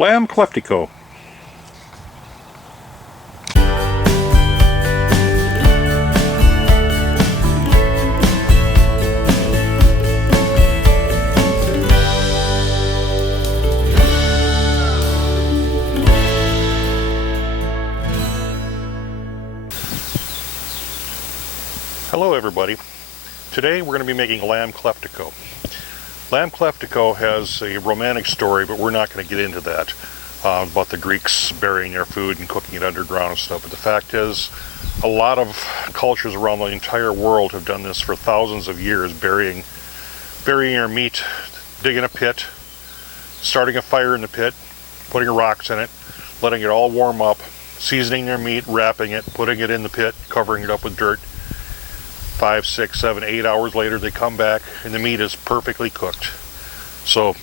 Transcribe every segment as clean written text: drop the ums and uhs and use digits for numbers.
Lamb Kleftiko. Hello everybody. Today we're going to be making lamb Kleftiko. Lamb Kleftiko has a romantic story, but we're not going to get into that, about the Greeks burying their food and cooking it underground and stuff. But the fact is, a lot of cultures around the entire world have done this for thousands of years, burying their meat, digging a pit, starting a fire in the pit, putting rocks in it, letting it all warm up, seasoning their meat, wrapping it, putting it in the pit, covering it up with dirt. 5, 6, 7, 8 hours later they come back and the meat is perfectly cooked. So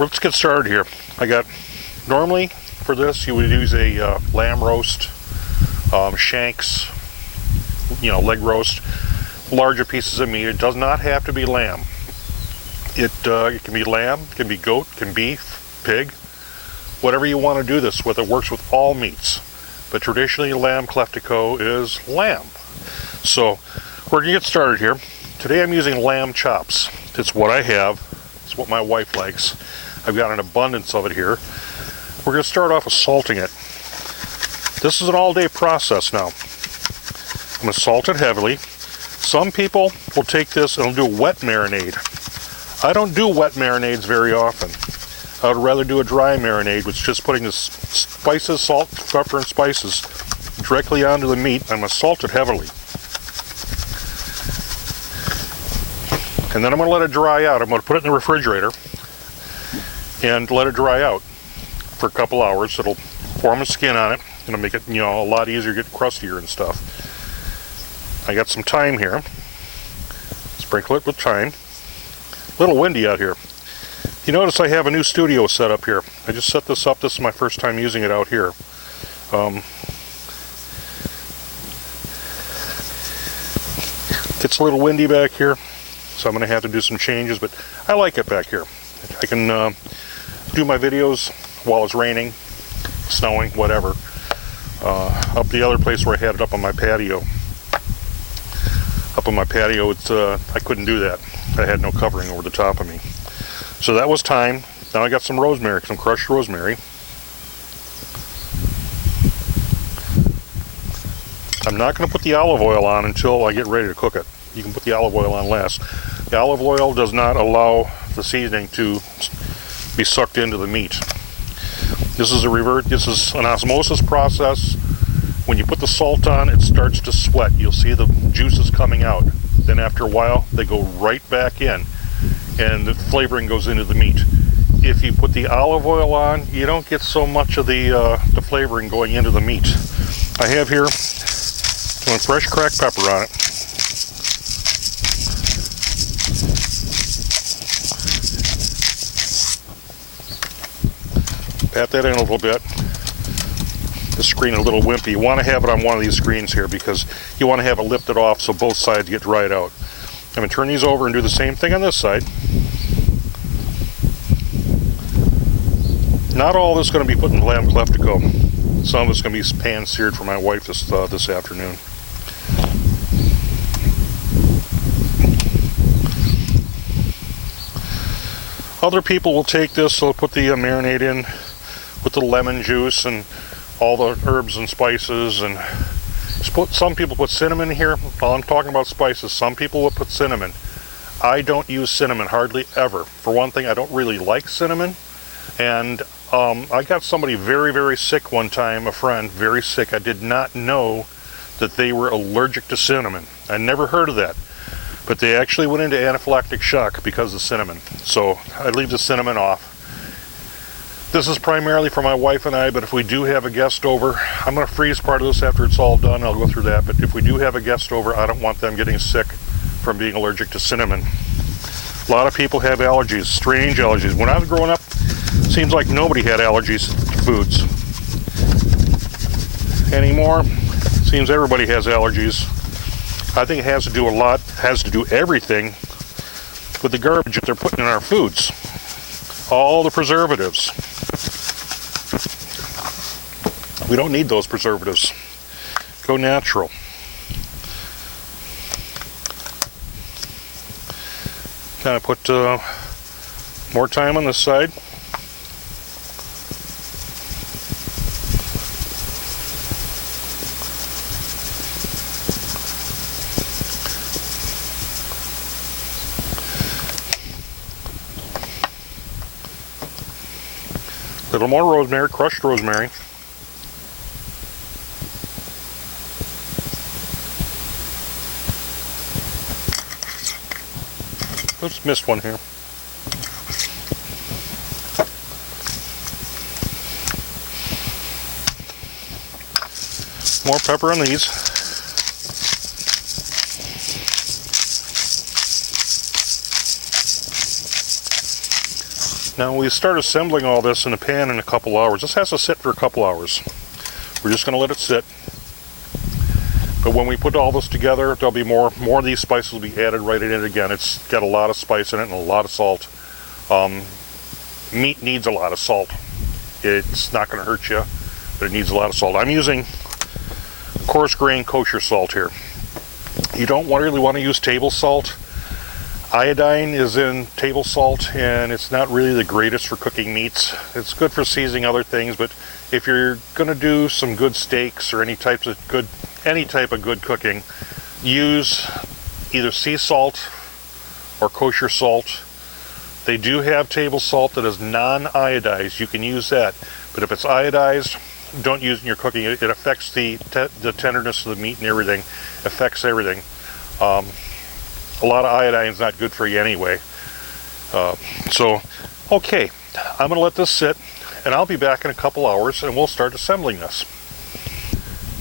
let's get started here. Normally for this you would use a lamb roast, shanks, leg roast, larger pieces of meat. It does not have to be lamb. It can be lamb, it can be goat, it can be beef, pig, whatever you want to do this with. It works with all meats, but traditionally lamb Kleftiko is lamb. So we're going to get started here. Today I'm using lamb chops. It's what I have. It's what my wife likes. I've got an abundance of it here. We're going to start off with salting it. This is an all-day process now. I'm going to salt it heavily. Some people will take this and do a wet marinade. I don't do wet marinades very often. I would rather do a dry marinade, which is just putting the spices, salt, pepper, and spices directly onto the meat. I'm going to salt it heavily. And then I'm going to let it dry out. I'm going to put it in the refrigerator and let it dry out for a couple hours. It'll form a skin on it. It'll make it, a lot easier, get crustier and stuff. I got some thyme here. Sprinkle it with thyme. A little windy out here. You notice I have a new studio set up here. I just set this up. This is my first time using it out here. Gets a little windy back here, so I'm going to have to do some changes, but I like it back here. I can do my videos while it's raining, snowing, whatever. Up the other place where I had it up on my patio. Up on my patio, I couldn't do that. I had no covering over the top of me. So that was thyme. Now I got some rosemary, some crushed rosemary. I'm not going to put the olive oil on until I get ready to cook it. You can put the olive oil on last. The olive oil does not allow the seasoning to be sucked into the meat. This is an osmosis process. When you put the salt on, it starts to sweat. You'll see the juices coming out. Then after a while, they go right back in, and the flavoring goes into the meat. If you put the olive oil on, you don't get so much of the flavoring going into the meat. I have here some fresh cracked pepper on it. Pat that in a little bit. The screen a little wimpy. You want to have it on one of these screens here because you want to have it lifted off so both sides get dried out. I'm going to turn these over and do the same thing on this side. Not all of this is going to be put in lamb Kleftiko. Some of it's going to be pan seared for my wife this afternoon. Other people will take this, they'll put the marinade in with the lemon juice and all the herbs and spices, and some people put cinnamon here. While I'm talking about spices, some people will put cinnamon. I don't use cinnamon hardly ever. For one thing, I don't really like cinnamon, and I got somebody very, very sick one time, a friend, very sick. I did not know that they were allergic to cinnamon. I never heard of that. But they actually went into anaphylactic shock because of cinnamon. So I leave the cinnamon off. This is primarily for my wife and I, but if we do have a guest over, I'm going to freeze part of this after it's all done. I'll go through that. But if we do have a guest over, I don't want them getting sick from being allergic to cinnamon. A lot of people have allergies, strange allergies. When I was growing up, it seems like nobody had allergies to foods. Anymore, it seems everybody has allergies. I think it has to do everything with the garbage that they're putting in our foods. All the preservatives. We don't need those preservatives. Go natural. Kind of put more thyme on this side. A little more rosemary, crushed rosemary. Oops, missed one here. More pepper on these. Now we start assembling all this in a pan in a couple hours. This has to sit for a couple hours. We're just going to let it sit. But when we put all this together, there'll be more of these spices will be added right in it again. It's got a lot of spice in it and a lot of salt. Meat needs a lot of salt. It's not going to hurt you, but it needs a lot of salt. I'm using coarse grain kosher salt here. You don't really want to use table salt. Iodine is in table salt, and it's not really the greatest for cooking meats. It's good for seasoning other things, but if you're going to do some good steaks or any type of good cooking, use either sea salt or kosher salt. They do have table salt that is non-iodized. You can use that, but if it's iodized, don't use it in your cooking. It affects the tenderness of the meat and everything. Affects everything. A lot of iodine is not good for you anyway. Okay, I'm going to let this sit, and I'll be back in a couple hours, and we'll start assembling this.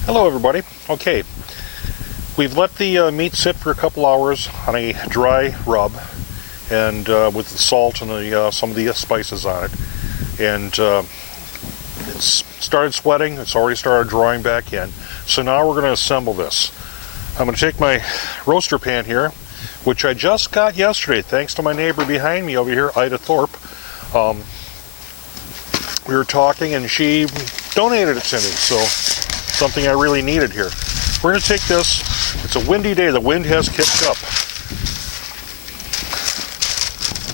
Hello, everybody. Okay, we've let the meat sit for a couple hours on a dry rub, and with the salt and some of the spices on it, and it's started sweating. It's already started drawing back in. So now we're going to assemble this. I'm going to take my roaster pan here, which I just got yesterday, thanks to my neighbor behind me over here, Ida Thorpe. We were talking, and she donated it to me, so something I really needed here. We're going to take this. It's a windy day. The wind has kicked up.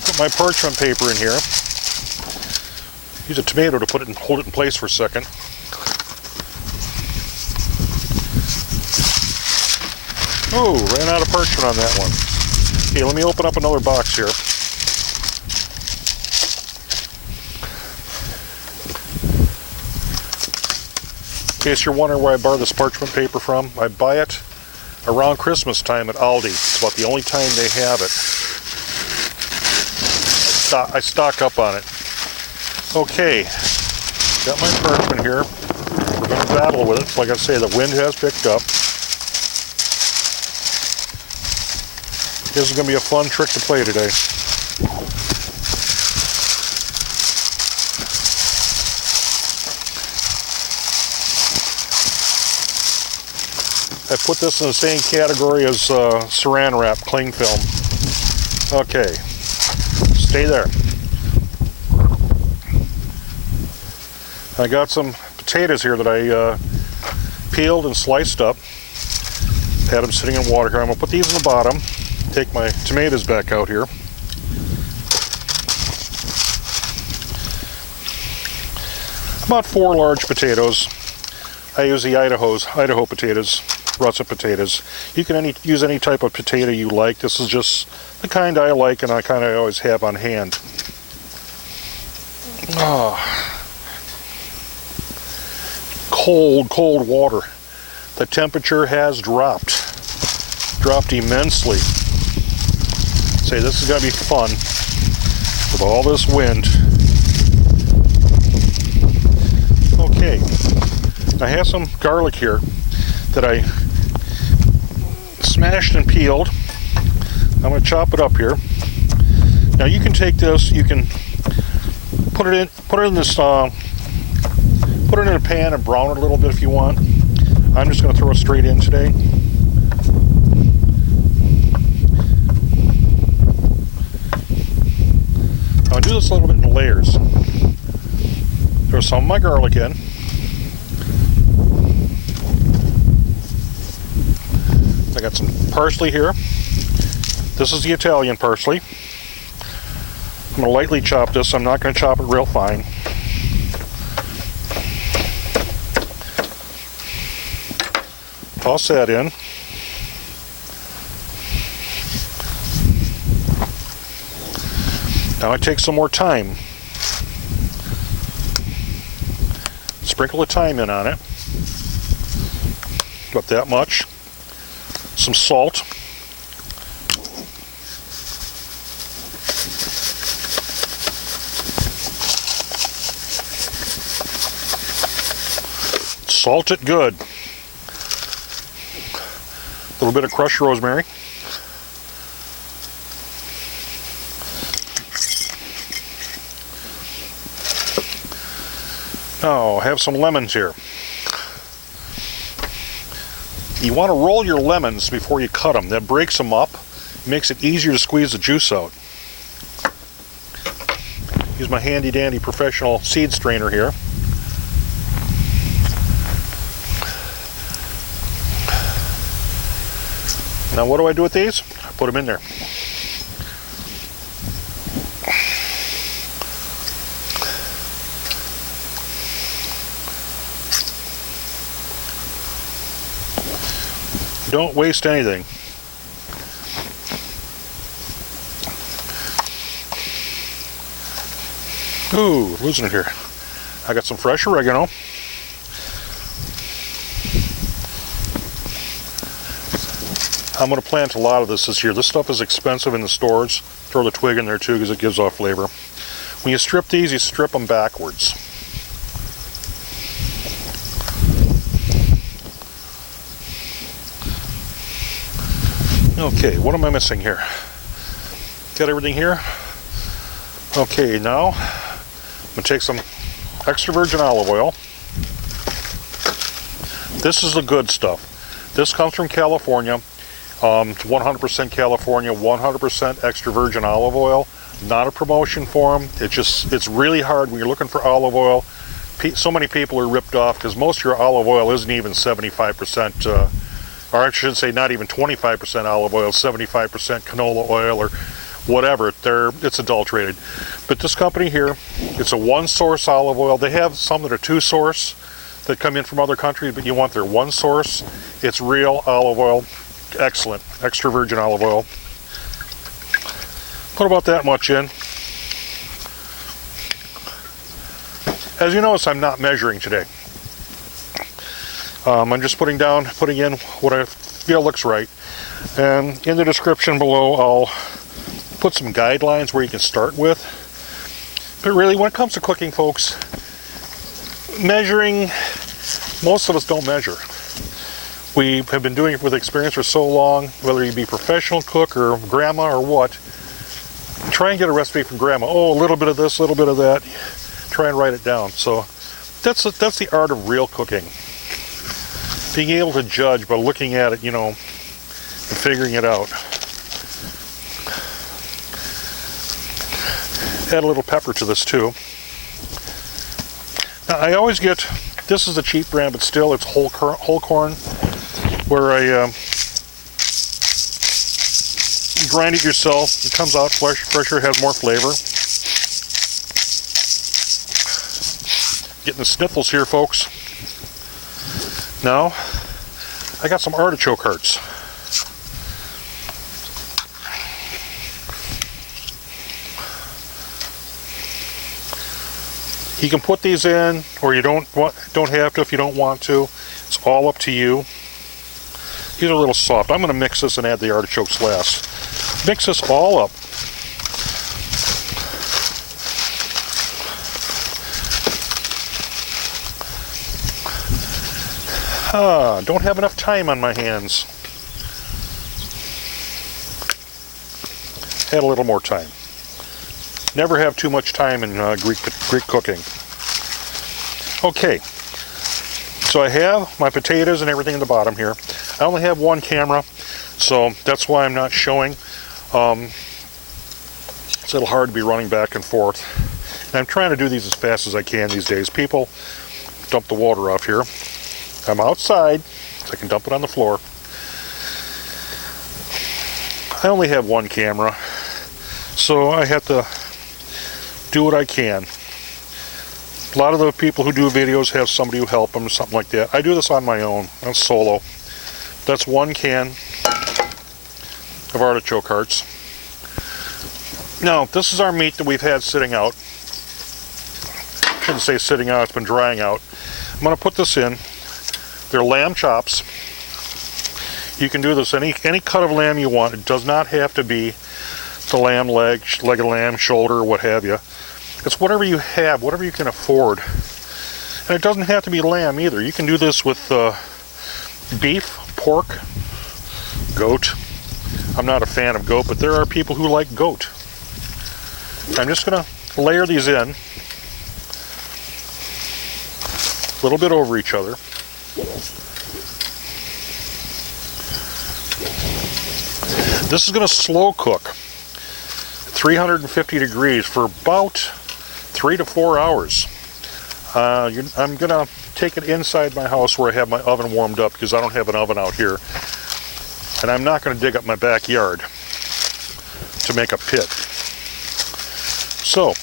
Put my parchment paper in here. Use a tomato to hold it in place for a second. Oh, ran out of parchment on that one. Okay, let me open up another box here. In case you're wondering where I borrow this parchment paper from, I buy it around Christmas time at Aldi. It's about the only time they have it. I stock up on it. Okay, got my parchment here. We're going to battle with it. Like I say, the wind has picked up. This is going to be a fun trick to play today. I put this in the same category as saran wrap, cling film. Okay, stay there. I got some potatoes here that I peeled and sliced up. Had them sitting in water here. I'm going to put these in the bottom. Take my tomatoes back out here. About 4 large potatoes. I use the Idaho potatoes, russet potatoes. You can use any type of potato you like. This is just the kind I like and I kind of always have on hand. Cold water. The temperature has dropped immensely. Say, this is going to be fun with all this wind. Okay, I have some garlic here that I smashed and peeled. I'm going to chop it up here. Now you can take this, you can put it in a pan and brown it a little bit if you want. I'm just going to throw it straight in today. I'll do this a little bit in layers. Throw some of my garlic in. got some parsley here. This is the Italian parsley. I'm going to lightly chop this. I'm not going to chop it real fine. Toss that in. Now I take some more thyme. Sprinkle the thyme in on it. About that much. Some salt. Salt it good. A little bit of crushed rosemary. Now, I have some lemons here. You want to roll your lemons before you cut them. That breaks them up, makes it easier to squeeze the juice out. Use my handy dandy professional seed strainer here. Now what do I do with these? I put them in there. Don't waste anything. Ooh, losing it here. I got some fresh oregano. I'm going to plant a lot of this year. This stuff is expensive in the stores. Throw the twig in there too because it gives off flavor. When you strip these, you strip them backwards. Okay, what am I missing here? Got everything here? Okay, now I'm going to take some extra virgin olive oil. This is the good stuff. This comes from California. 100% California, 100% extra virgin olive oil. Not a promotion for them. It's really hard when you're looking for olive oil. So many people are ripped off because most of your olive oil isn't even 75%, or I should say not even 25% olive oil, 75% canola oil or whatever. It's adulterated. But this company here, it's a one source olive oil. They have some that are two source that come in from other countries, but you want their one source. It's real olive oil. Excellent. Extra virgin olive oil. Put about that much in. As you notice, I'm not measuring today. I'm just putting in what I feel looks right. And in the description below, I'll put some guidelines where you can start with. But really, when it comes to cooking, folks, measuring, most of us don't measure. We have been doing it with experience for so long, whether you be professional cook or grandma or what. Try and get a recipe from grandma. Oh, a little bit of this, a little bit of that. Try and write it down. So that's the art of real cooking. Being able to judge by looking at it, and figuring it out. Add a little pepper to this too. Now I always get, this is a cheap brand, but still it's whole corn, where I grind it yourself. It comes out fresher, has more flavor. Getting the sniffles here, folks. Now, I got some artichoke hearts. You can put these in, or you don't have to if you don't want to. It's all up to you. These are a little soft. I'm going to mix this and add the artichokes last. Mix this all up. Don't have enough time on my hands. Add a little more time. Never have too much time in Greek cooking. Okay, so I have my potatoes and everything in the bottom here. I only have one camera, so that's why I'm not showing. It's a little hard to be running back and forth. And I'm trying to do these as fast as I can these days. People dump the water off here. I'm outside, so I can dump it on the floor. I only have one camera, so I have to do what I can. A lot of the people who do videos have somebody who help them or something like that. I do this on my own. I'm solo. That's one can of artichoke hearts. Now, this is our meat that we've had sitting out. I shouldn't say sitting out, it's been drying out. I'm going to put this in. They're lamb chops. You can do this any cut of lamb you want. It does not have to be the lamb leg of lamb, shoulder, what have you. It's whatever you have, whatever you can afford. And it doesn't have to be lamb either. You can do this with beef, pork, goat. I'm not a fan of goat, but there are people who like goat. I'm just going to layer these in a little bit over each other. This is going to slow cook 350 degrees for about 3 to 4 hours. I'm going to take it inside my house where I have my oven warmed up because I don't have an oven out here. And I'm not going to dig up my backyard to make a pit. So,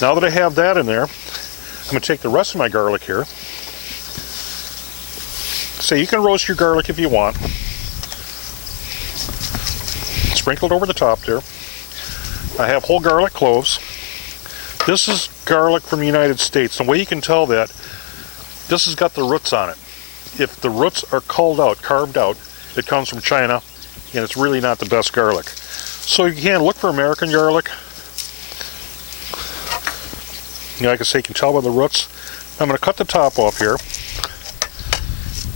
now that I have that in there, I'm going to take the rest of my garlic here. So you can roast your garlic if you want. Sprinkle it over the top there. I have whole garlic cloves. This is garlic from the United States. The way you can tell that, this has got the roots on it. If the roots are carved out, it comes from China, and it's really not the best garlic. So you can look for American garlic. You know, like I say, you can tell by the roots. I'm going to cut the top off here.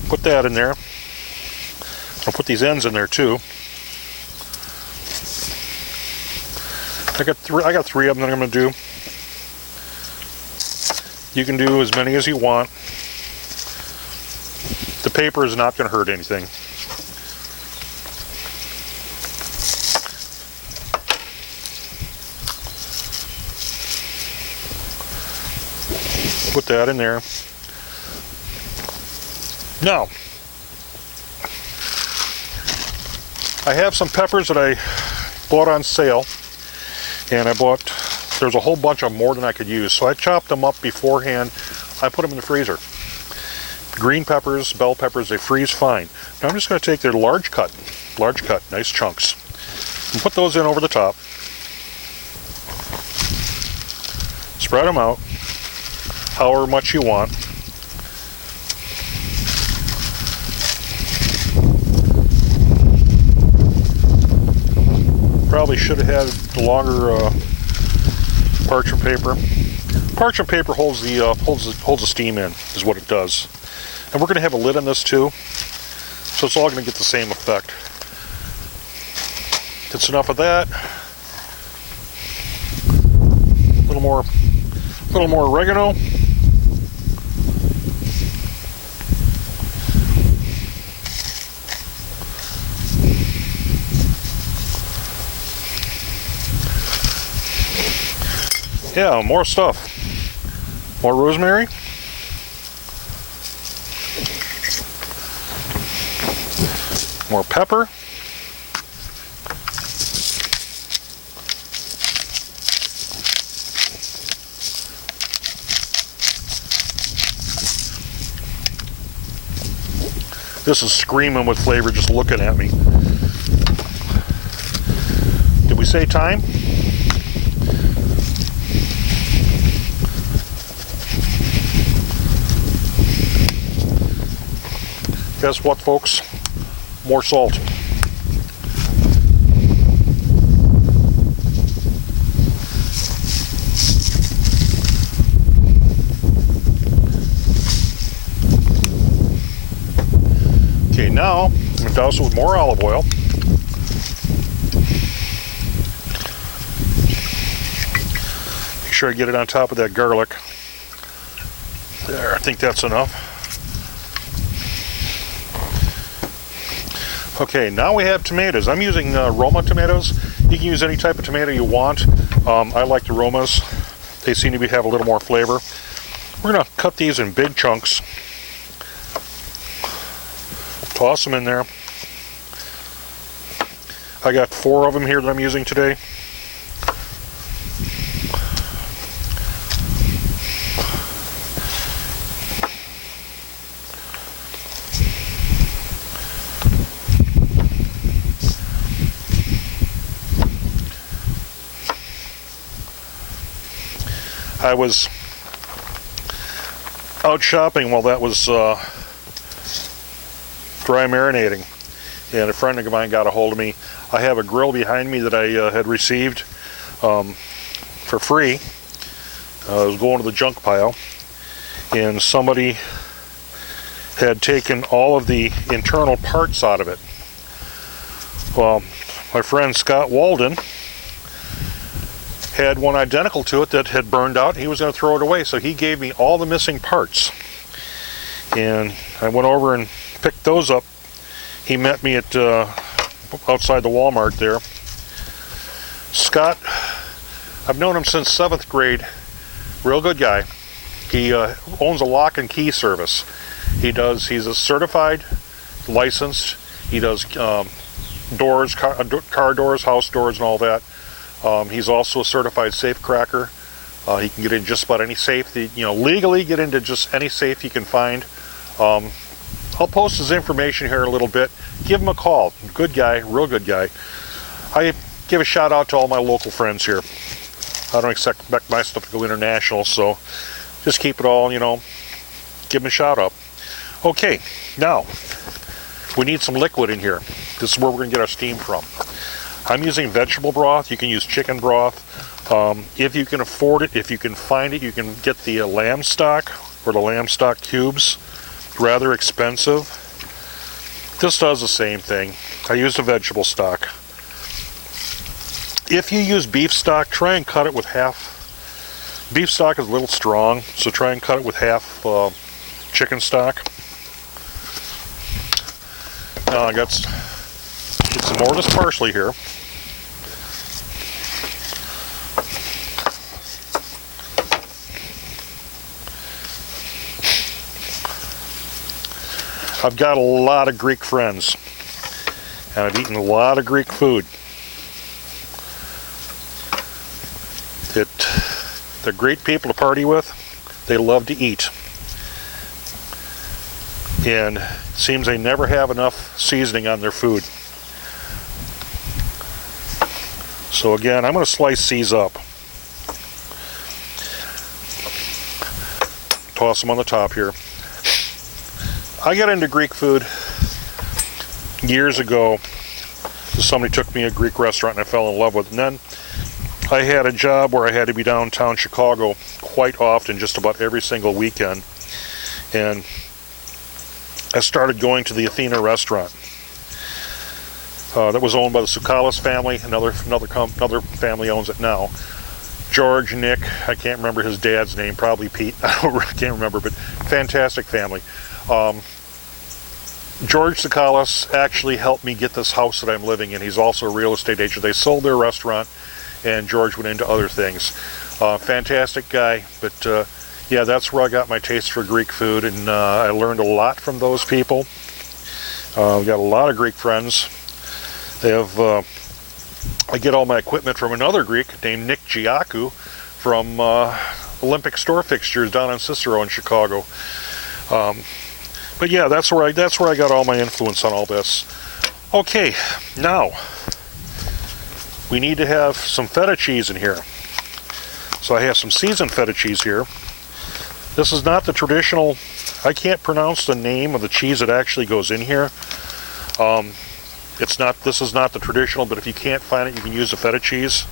Put that in there. I'll put these ends in there too. I got three of them that I'm going to do. You can do as many as you want. The paper is not going to hurt anything. Put that in there. Now, I have some peppers that I bought on sale, and there's a whole bunch of more than I could use, so I chopped them up beforehand. I put them in the freezer. Green peppers, bell peppers, they freeze fine. Now I'm just going to take their large cut, nice chunks, and put those in over the top. Spread them out however much you want. Probably should have had longer parchment paper. Parchment paper holds the steam in, is what it does. And we're going to have a lid on this too, so it's all going to get the same effect. That's enough of that. A little more oregano. Yeah, more stuff. More rosemary. More pepper. This is screaming with flavor just looking at me. Did we say thyme? Guess what, folks? More salt. Okay, now I'm going to douse it with more olive oil. Make sure I get it on top of that garlic. There, I think that's enough. Okay, now we have tomatoes. I'm using Roma tomatoes. You can use any type of tomato you want. I like the Romas. They seem to have a little more flavor. We're going to cut these in big chunks. Toss them in there. I got 4 of them here that I'm using today. I was out shopping while that was dry marinating, and a friend of mine got a hold of me. I have a grill behind me that I had received for free. It was going to the junk pile, and somebody had taken all of the internal parts out of it. Well, my friend Scott Walden had one identical to it that had burned out. He was going to throw it away, so he gave me all the missing parts, and I went over and picked those up. He met me at outside the Walmart there. Scott, I've known him since 7th grade. Real good guy. He owns a lock and key service. He's a certified, licensed. He does doors, car doors, house doors, and all that. He's also a certified safe cracker. He can get in just about any safe, legally get into just any safe you can find. I'll post his information here in a little bit. Give him a call. Good guy, real good guy. I give a shout out to all my local friends here. I don't expect my stuff to go international, so just keep it all, give him a shout out. Okay, now we need some liquid in here. This is where we're going to get our steam from. I'm using vegetable broth. You can use chicken broth. If you can afford it, if you can find it, you can get the lamb stock or the lamb stock cubes. Rather expensive. This does the same thing. I used a vegetable stock. If you use beef stock, try and cut it with half. Beef stock is a little strong, so try and cut it with half chicken stock. Now I got some more of this parsley here. I've got a lot of Greek friends, and I've eaten a lot of Greek food. They're great people to party with. They love to eat. And it seems they never have enough seasoning on their food. So again, I'm going to slice these up. Toss them on the top here. I got into Greek food years ago. Somebody took me to a Greek restaurant and I fell in love with it. And then I had a job where I had to be downtown Chicago quite often, just about every single weekend. And I started going to the Athena restaurant. That was owned by the Soukalos family. Another family owns it now. George, Nick, I can't remember his dad's name, probably Pete. I can't remember, but fantastic family. George Soukalos actually helped me get this house that I'm living in. He's also a real estate agent. They sold their restaurant, and George went into other things. Fantastic guy, but yeah, that's where I got my taste for Greek food, and I learned a lot from those people. I've got a lot of Greek friends. They have, I get all my equipment from another Greek named Nick Giacu from Olympic Store Fixtures down on Cicero in Chicago. But yeah, that's where I got all my influence on all this. Okay, now we need to have some feta cheese in here. So I have some seasoned feta cheese here. This is not the traditional. I can't pronounce the name of the cheese that actually goes in here. This is not the traditional, but if you can't find it, you can use the feta cheese.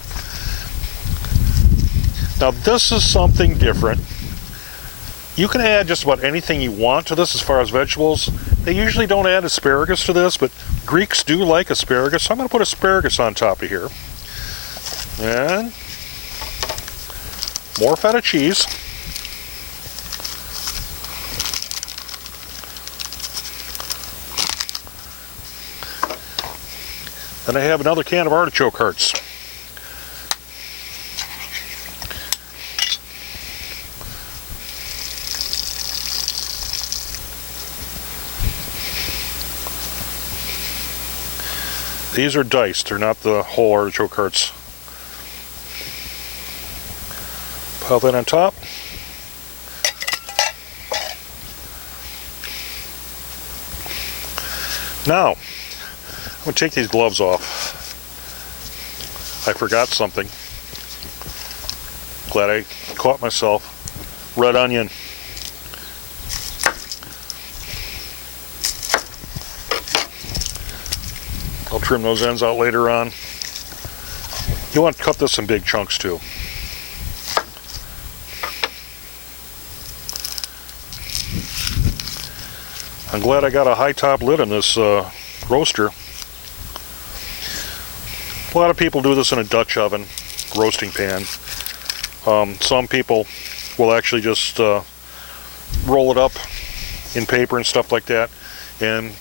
Now this is something different. You can add just about anything you want to this as far as vegetables. They usually don't add asparagus to this, but Greeks do like asparagus, so I'm going to put asparagus on top of here. And more feta cheese. Then I have another can of artichoke hearts. These are diced, they're not the whole artichoke hearts. Pile that on top. Now, I'm going to take these gloves off. I forgot something. Glad I caught myself. Red onion. I'll trim those ends out later on. You want to cut this in big chunks too. I'm glad I got a high top lid on this roaster. A lot of people do this in a Dutch oven, roasting pan. Some people will actually just roll it up in paper and stuff like that and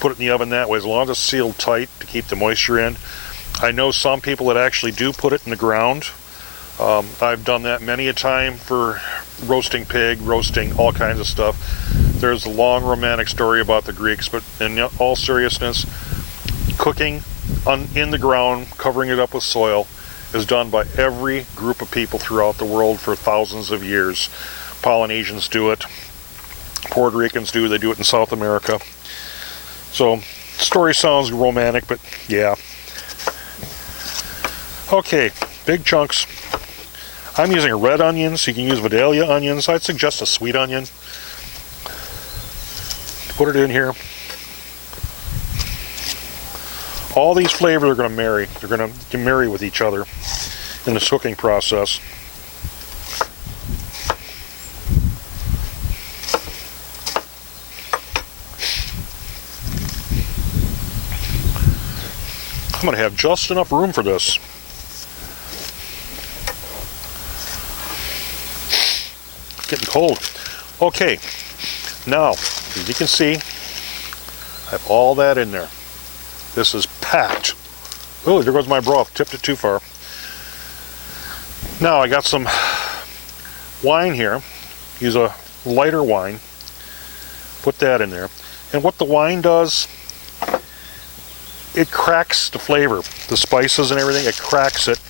put it in the oven that way, as long as it's sealed tight to keep the moisture in. I know some people that actually do put it in the ground. I've done that many a time for roasting pig, roasting all kinds of stuff. There's a long romantic story about the Greeks, but in all seriousness, cooking in the ground, covering it up with soil, is done by every group of people throughout the world for thousands of years. Polynesians do it, Puerto Ricans do, they do it in South America. So, the story sounds romantic, but yeah. Okay, big chunks. I'm using a red onion, so you can use Vidalia onions. I'd suggest a sweet onion. Put it in here. All these flavors are going to marry. They're going to marry with each other in this cooking process. I'm going to have just enough room for this. It's getting cold. Okay, now, as you can see, I have all that in there. This is packed. Oh, there goes my broth. Tipped it too far. Now I got some wine here. Use a lighter wine. Put that in there. And what the wine does, it cracks the flavor. The spices and everything, it cracks it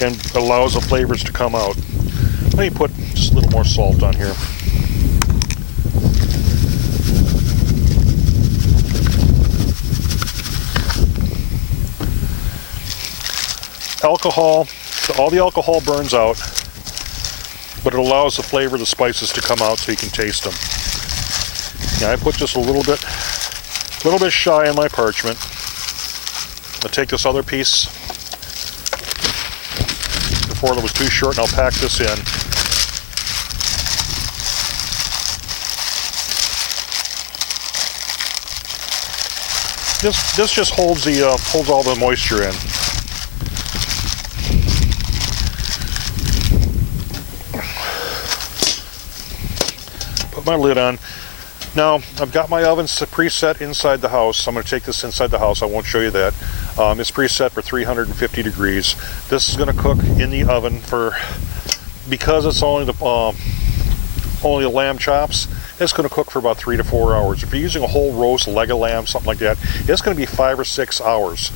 and allows the flavors to come out. Let me put just a little more salt on here. Alcohol, all the alcohol burns out, but it allows the flavor of the spices to come out so you can taste them. Now I put just a little bit shy on my parchment. I'll take this other piece before it was too short, and I'll pack this in. This just holds all the moisture in. My lid on. Now I've got my oven preset inside the house. I'm going to take this inside the house. I won't show you that. It's preset for 350 degrees. This is going to cook in the oven for, because it's only the lamb chops, it's going to cook for about 3 to 4 hours. If you're using a whole roast, leg of lamb, something like that, it's going to be 5 or 6 hours.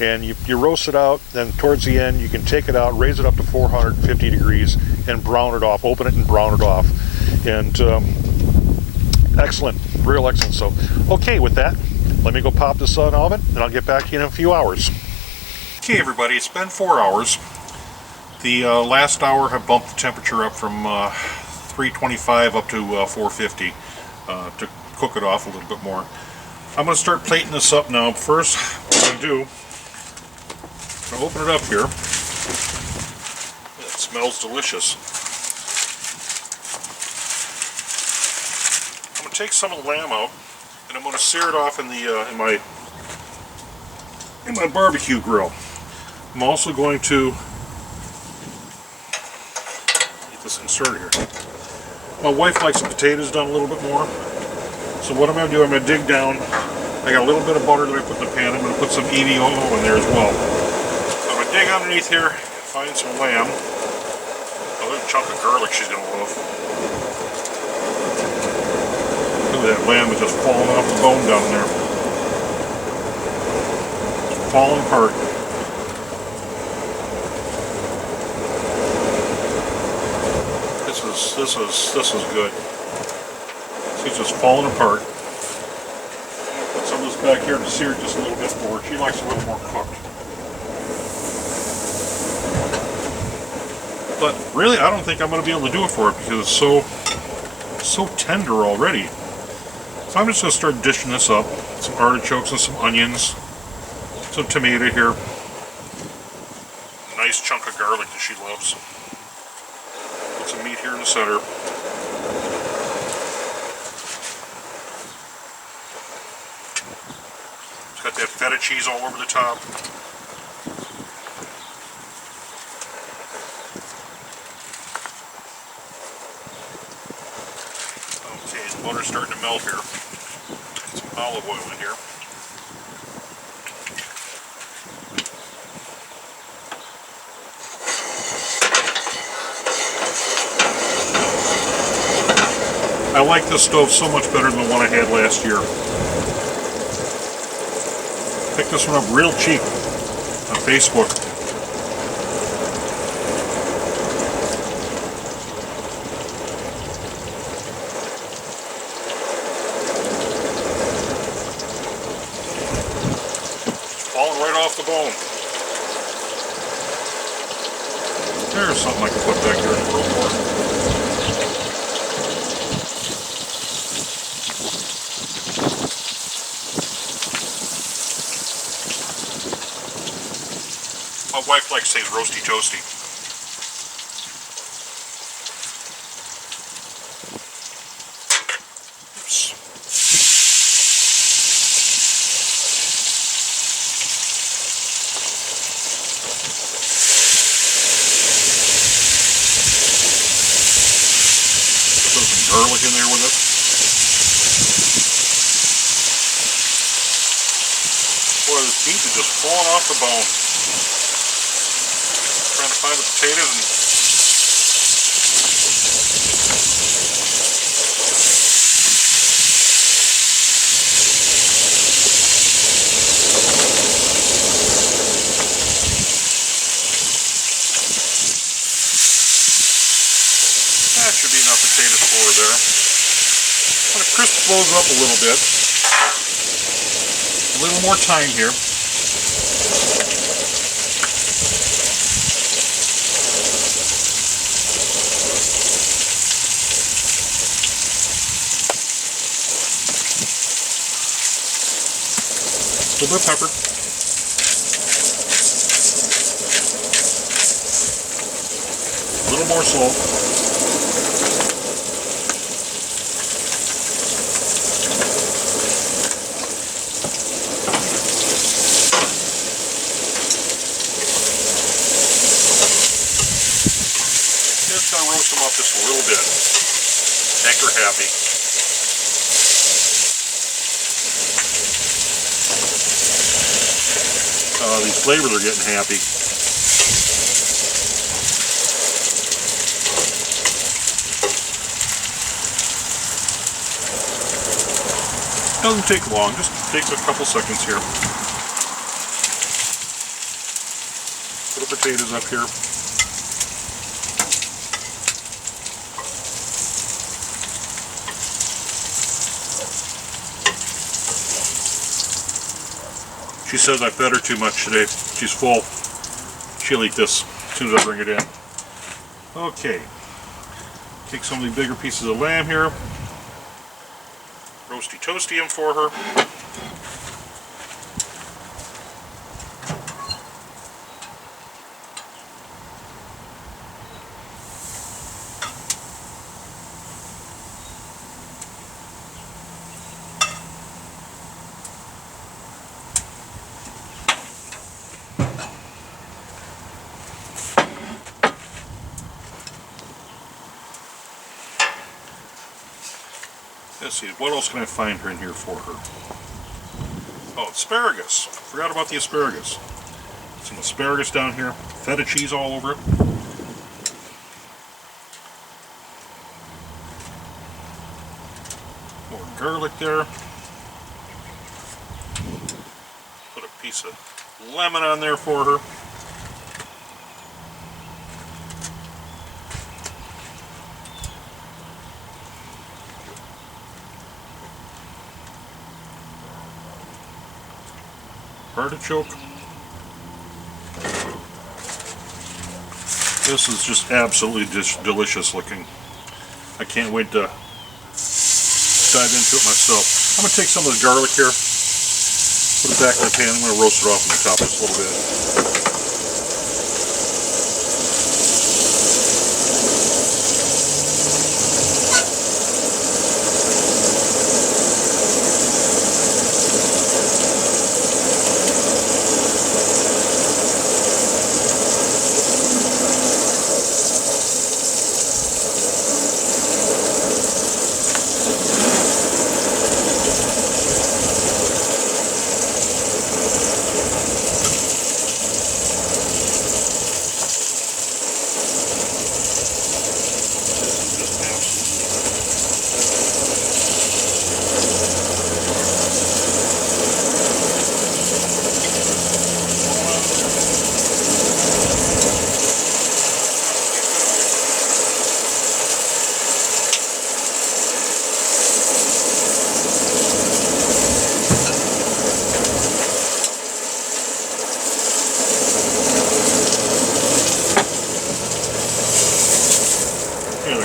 And you roast it out, then towards the end you can take it out, raise it up to 450 degrees and brown it off, open it and brown it off. And excellent, real excellent. So, okay, with that, let me go pop this in the oven and I'll get back to you in a few hours. Okay everybody, it's been 4 hours. The last hour have bumped the temperature up from 325 up to 450 to cook it off a little bit more. I'm going to start plating this up now. First, what I'm going to do, I'm going to open it up here. It smells delicious. I'm going to take some of the lamb out and I'm going to sear it off in the in my barbecue grill. I'm also going to get this inserted here. My wife likes the potatoes done a little bit more. So what I'm going to do, I'm going to dig down. I got a little bit of butter that I put in the pan. I'm going to put some EVO in there as well. So I'm going to dig underneath here, find some lamb. A little chunk of garlic she's going to love. Look at that lamb is just falling off the bone down there. falling apart. This is good. It's just falling apart. Put some of this back here to sear just a little bit more. She likes a little more cooked. But really, I don't think I'm going to be able to do it for it because it's so tender already. So I'm just going to start dishing this up. Some artichokes and some onions. Some tomato here. Nice chunk of garlic that she loves. Put some meat here in the center. It's got that feta cheese all over the top. Okay, the butter's starting to melt here. Get some olive oil in here. I like this stove so much better than the one I had last year. Picked this one up real cheap on Facebook. It's falling right off the bone. There's something I can put back here in a little more. My wife likes to say roasty toasty. Oops. Put some garlic in there with it. Boy, this meat is just falling off the bone. Trying to find the potatoes and that should be enough potatoes for her there. When the crisp blows up a little bit, a little more thyme here. A little bit of pepper. A little more salt. Just gonna roast them up just a little bit. Make her happy. These flavors are getting happy. Doesn't take long, just takes a couple seconds here. Put the potatoes up here. She says I fed her too much today. She's full. She'll eat this as soon as I bring it in. Okay. Take some of the bigger pieces of lamb here. Roasty toasty them for her. Let's see, what else can I find her in here for her? Oh, asparagus. Forgot about the asparagus. Some asparagus down here. Feta cheese all over it. More garlic there. Put a piece of lemon on there for her. Artichoke. This is just absolutely delicious looking. I can't wait to dive into it myself. I'm going to take some of the garlic here, put it back in the pan. I'm going to roast it off on the top just a little bit.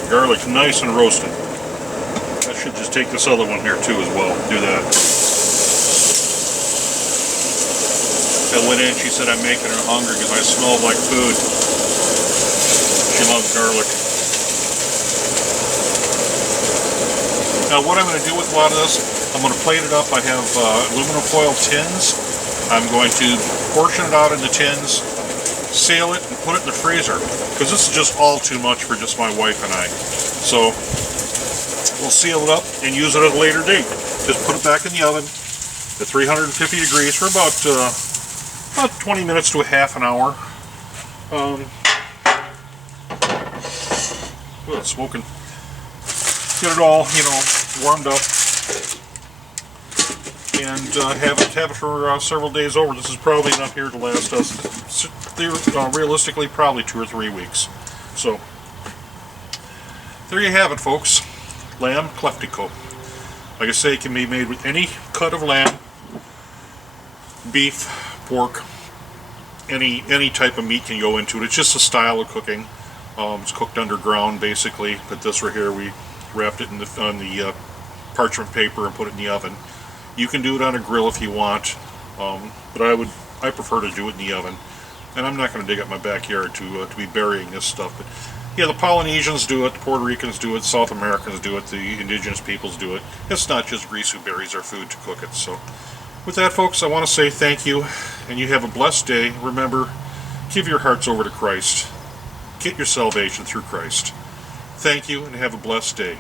Garlic's nice and roasted. I should just take this other one here too as well. Do that. I went in, she said I'm making her hungry because I smelled like food. She loves garlic. Now what I'm going to do with a lot of this, I'm going to plate it up. I have aluminum foil tins. I'm going to portion it out into tins, seal it, and put it in the freezer, because this is just all too much for just my wife and I. So we'll seal it up and use it at a later date. Just put it back in the oven at 350 degrees for about 20 minutes to a half an hour. Well, it's smoking. Get it all, you know, warmed up, and have it for several days over. This is probably enough here to last us, realistically, probably 2 or 3 weeks. So there you have it, folks. Lamb Kleftiko. Like I say, it can be made with any cut of lamb, beef, pork, any type of meat can go into it. It's just a style of cooking. It's cooked underground, basically. But this right here, we wrapped it in on the parchment paper and put it in the oven. You can do it on a grill if you want, but I prefer to do it in the oven. And I'm not going to dig up my backyard to be burying this stuff. But yeah, the Polynesians do it, the Puerto Ricans do it, South Americans do it, the indigenous peoples do it. It's not just Greece who buries our food to cook it. So with that, folks, I want to say thank you, and you have a blessed day. Remember, give your hearts over to Christ. Get your salvation through Christ. Thank you, and have a blessed day.